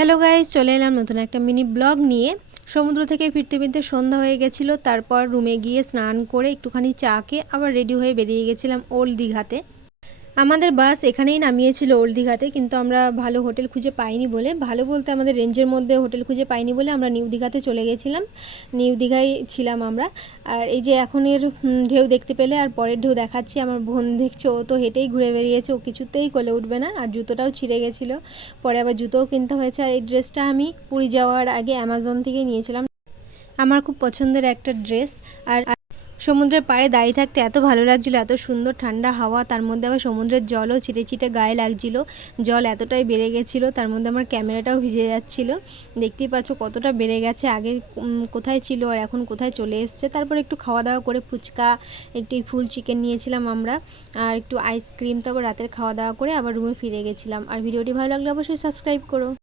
Hello guys, চলে এলাম নতুন একটা মিনি ব্লগ নিয়ে। সমুদ্র থেকে ফিরতে ফিরতে সন্ধ্যা হয়ে গেছিলো। তারপর রুমে গিয়ে স্নান করে একটুখানি চা খেয়ে আবার রেডি হয়ে বেরিয়ে গেছিলাম ওল্ড দীঘাতে। আমাদের বাস এখানেই নামিয়েছিল ওল্ড দীঘাতে, কিন্তু আমরা ভালো হোটেল খুঁজে পাইনি বলে, ভালো বলতে আমাদের রেঞ্জের মধ্যে হোটেল খুঁজে পাইনি বলে আমরা নিউ দীঘাতে চলে গেছিলাম। নিউ দীঘায় ছিলাম আমরা। আর এই যে এখনের ঢেউ দেখতে পেলে, আর পরের ঢেউ দেখাচ্ছি। আমার বোন দেখছে, ও তো হেঁটেই ঘুরে বেরিয়েছে, ও কিছুতেই কোলে উঠবে না, আর জুতোটাও ছিঁড়ে গেছিলো। পরে আবার জুতোও কিনতে হয়েছে। আর এই ড্রেসটা আমি পুরী যাওয়ার আগে অ্যামাজন থেকে নিয়েছিলাম। আমার খুব পছন্দের একটা ড্রেস। আর সমুদ্রের পাড়ে দাঁড়িয়ে থাকতে এত ভালো লাগছিলো, এত সুন্দর ঠান্ডা হাওয়া, তার মধ্যে আবার সমুদ্রের জলও ছিটে ছিটে গায়ে লাগছিল। জল এতটাই বেড়ে গেছিলো, তার মধ্যে আমার ক্যামেরাটাও ভিজে যাচ্ছিলো। দেখতেই পাচ্ছ কতটা বেড়ে গেছে, আগে কোথায় ছিল আর এখন কোথায় চলে এসছে। তারপর একটু খাওয়া দাওয়া করে ফুচকা, একটু ফুল চিকেন নিয়েছিলাম আমরা, আর একটু আইসক্রিম। তারপর রাতের খাওয়া দাওয়া করে আবার রুমে ফিরে গেছিলাম। আর ভিডিওটি ভালো লাগলে অবশ্যই সাবস্ক্রাইব করো।